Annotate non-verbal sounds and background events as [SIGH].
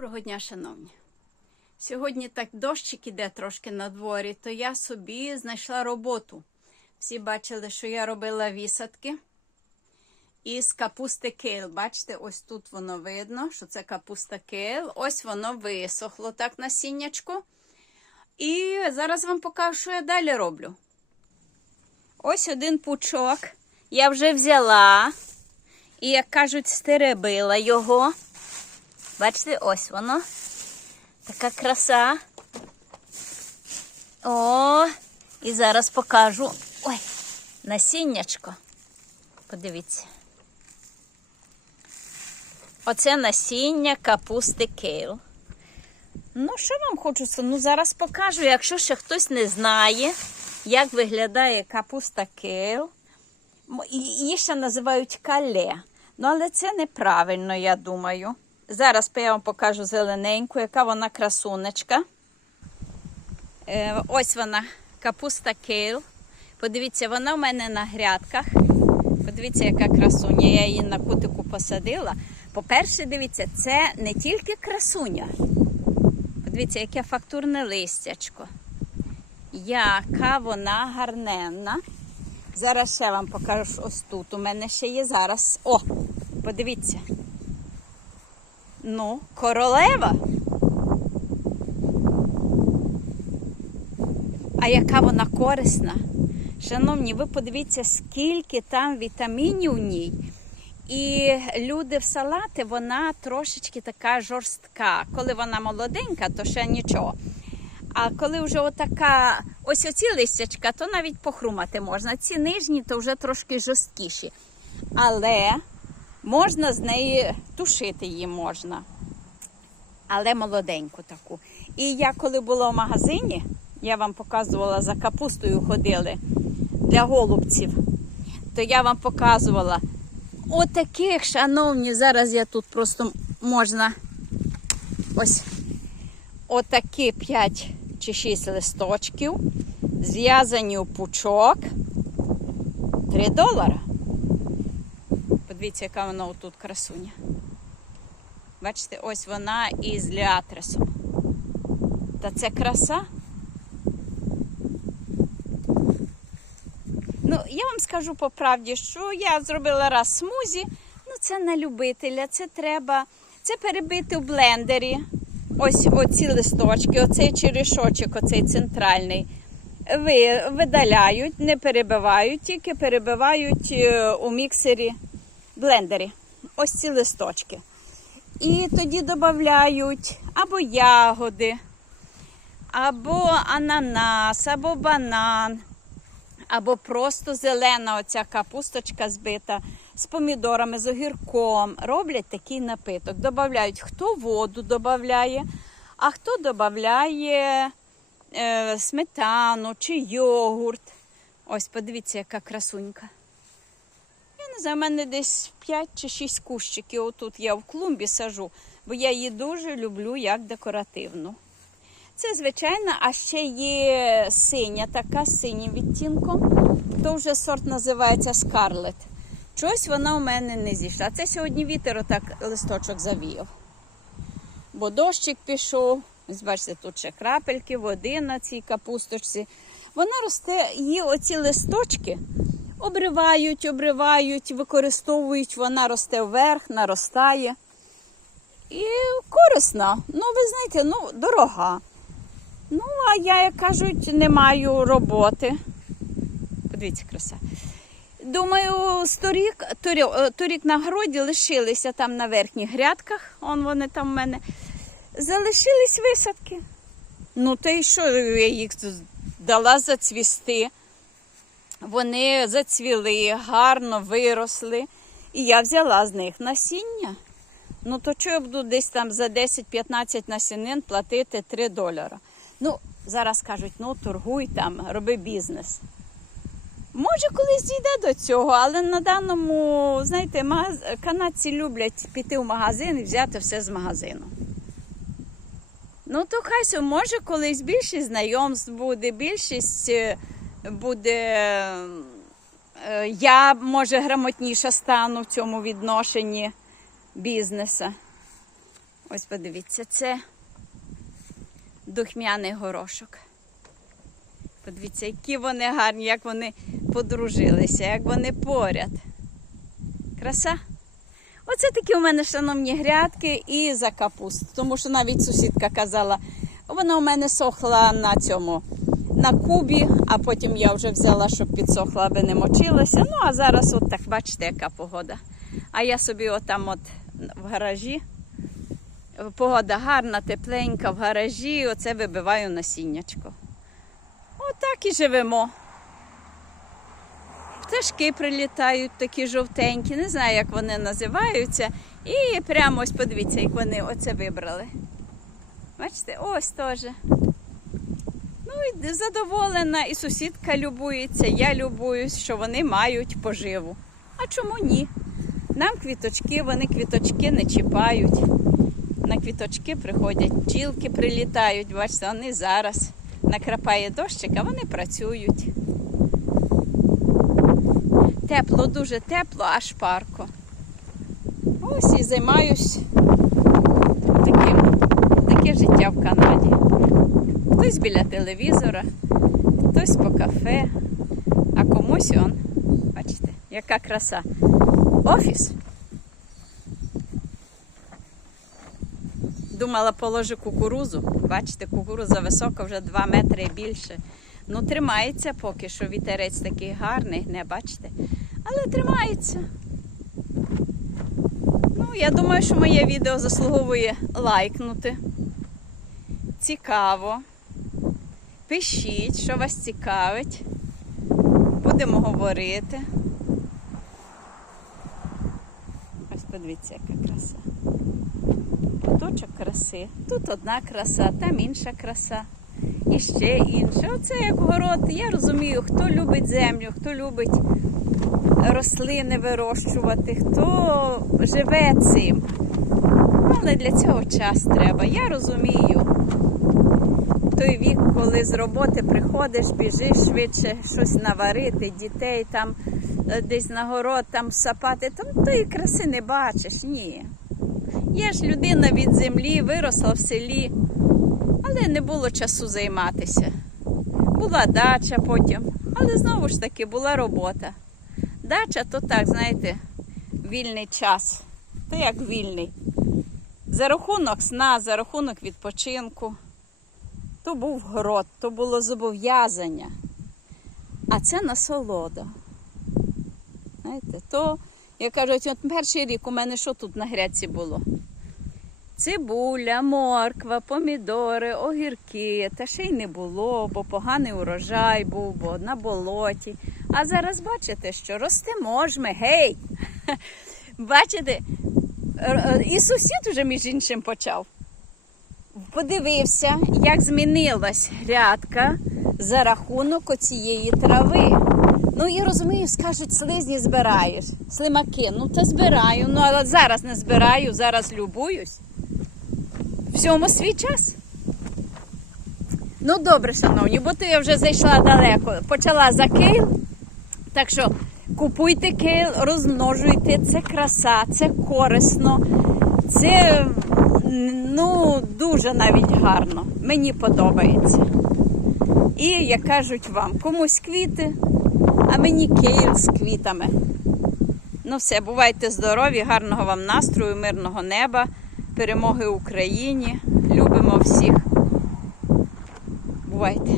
Доброго дня, шановні. Сьогодні так дощик іде трошки на дворі, то я собі знайшла роботу. Всі бачили, що я робила вісадки із капусти кейл. Бачите, ось тут воно видно, що це капуста кейл. Ось воно висохло так насіннячко. І зараз вам покажу, що я далі роблю. Ось один пучок. Я вже взяла. І, як кажуть, стеребила його. Бачите, ось воно. Така краса. О, і зараз покажу. Ой, насіннячко. Подивіться. Оце насіння капусти кейл. Ну, що вам хочу сказати? Ну, зараз покажу, якщо ще хтось не знає, як виглядає капуста кейл. Її ще називають кале. Ну, але це неправильно, я думаю. Зараз я вам покажу зелененьку, яка вона красунечка. Е, ось вона, капуста кейл. Подивіться, вона в мене на грядках. Подивіться, яка красуня. Я її на кутику посадила. По-перше, дивіться, це не тільки красуня. Подивіться, яке фактурне листячко. Яка вона гарненна. Зараз ще вам покажу ось тут. У мене ще є зараз. О, подивіться. Ну, королева. А яка вона корисна. Шановні, ви подивіться, скільки там вітамінів в ній. І люди в салати, вона трошечки така жорстка. Коли вона молоденька, то ще нічого. А коли вже отака, ось оці листячка, то навіть похрумати можна. Ці нижні, то вже трошки жорсткіші. Але можна з неї тушити її можна. Але молоденьку таку. І я коли була в магазині, я вам показувала за капустою ходили для голубців, то я вам показувала отаких, шановні, зараз я тут просто можна ось отакі 5 чи 6 листочків, зв'язані у пучок. 3 долара. Подивіться, яка вона отут красуня. Бачите, ось вона із ліатресом. Та це краса. Ну, я вам скажу по правді, що я зробила раз смузі. Ну, це на любителя, це треба. Це перебити в блендері. Ось оці листочки, оцей черешочок, оцей центральний. Видаляють, не перебивають, тільки перебивають е, у міксері блендері. Ось ці листочки. І тоді додають або ягоди, або ананас, або банан, або просто зелена оця капусточка збита з помідорами, з огірком. Роблять такий напиток. Додають хто воду додає, а хто додає е, сметану чи йогурт. Ось подивіться, яка красунька. У мене десь 5 чи 6 кущиків. Отут я в клумбі сажу, бо я її дуже люблю як декоративну. Це звичайно, а ще є синя, така з синім відтінком. То вже сорт називається Скарлет. Чогось вона у мене не зійшла. Це сьогодні вітер отак листочок завіяв. Бо дощик пішов. Бачите, тут ще крапельки, води на цій капусточці. Вона росте, її оці листочки обривають, обривають, використовують, вона росте вверх, наростає. І корисна. Ну, ви знаєте, ну, дорога. Ну, а я, як кажуть, не маю роботи. Подивіться, краса. Думаю, торік, е, торік на городі лишилися там на верхніх грядках, он вони там в мене. Залишились висадки. Ну, та й що я їх дала зацвісти. Вони зацвіли, гарно виросли. І я взяла з них насіння. Ну, то чого я буду десь там за 10-15 насінин платити 3 долара. Ну, зараз кажуть, ну торгуй там, роби бізнес. Може, колись дійде до цього, але на даному, знаєте, магаз... канадці люблять піти в магазин і взяти все з магазину. Ну, то хай може колись більше знайомств буде, більшість е, буде. е, Я, може, грамотніша стану в цьому відношенні бізнесу. Ось подивіться, це духмяний горошок. Подивіться, які вони гарні, як вони подружилися, як вони поряд. Краса. Оце такі у мене, шановні, грядки і за капусту. Тому що навіть сусідка казала, вона у мене сохла на цьому, на кубі, а потім я вже взяла, щоб підсохла, аби не мочилася. Ну, а зараз, от так, бачите, яка погода. А я собі отам от в гаражі. Погода гарна, тепленька в гаражі, оце вибиваю насіннячко. Отак і живемо. Пташки прилітають такі жовтенькі, не знаю, як вони називаються. І прямо ось подивіться, як вони оце вибрали. Бачите, ось теж. Задоволена, і сусідка любується, я любуюсь, що вони мають поживу. А чому ні? Нам квіточки, вони квіточки не чіпають. На квіточки приходять бджілки, прилітають. Бачите, вони зараз накрапає дощик, а вони працюють. Тепло, дуже тепло, аж парко. Ось і займаюсь Хтось біля телевізора, хтось по кафе, а комусь он. Бачите, яка краса. Офіс. Думала, положу кукурузу. Бачите, кукуруза висока, вже 2 метри і більше. Ну, тримається поки що. Вітерець такий гарний, не бачите. Але тримається. Ну, я думаю, що моє відео заслуговує лайкнути. Цікаво. Пишіть, що вас цікавить. Будемо говорити. Ось подивіться, яка краса. Куточок краси. Тут одна краса, там інша краса. І ще інша. Оце як город. Я розумію, хто любить землю, хто любить рослини вирощувати, хто живе цим. Але для цього час треба. Я розумію. Той вік, коли з роботи приходиш, біжиш швидше щось наварити, дітей там е, десь на город там сапати, там тої краси не бачиш. Ні. Я ж людина від землі, виросла в селі, але не було часу займатися. Була дача потім, але знову ж таки була робота. Дача то так, знаєте, вільний час. То як вільний. За рахунок сна, за рахунок відпочинку. То був город, то було зобов'язання. А це насолода. Знаєте, то, як кажуть, от перший рік у мене що тут на грядці було? Цибуля, морква, помідори, огірки. Та ще й не було, бо поганий урожай був, бо на болоті. А зараз бачите, що ростемо ж гей! [LAUGHS] Бачите, і сусід уже між іншим почав. Подивився, як змінилась грядка за рахунок оцієї трави. Ну і розумію, скажуть, слизні збираєш, слимаки. Ну та збираю, ну але зараз не збираю, зараз любуюсь. Всьому свій час. Ну, добре, шановні, бо то я вже зайшла далеко. Почала за кейл. Так що купуйте кейл, розмножуйте, це краса, це корисно, це ну, дуже навіть гарно. Мені подобається. І, як кажуть вам, комусь квіти, а мені кейл з квітами. Ну все, бувайте здорові, гарного вам настрою, мирного неба, перемоги Україні. Любимо всіх. Бувайте.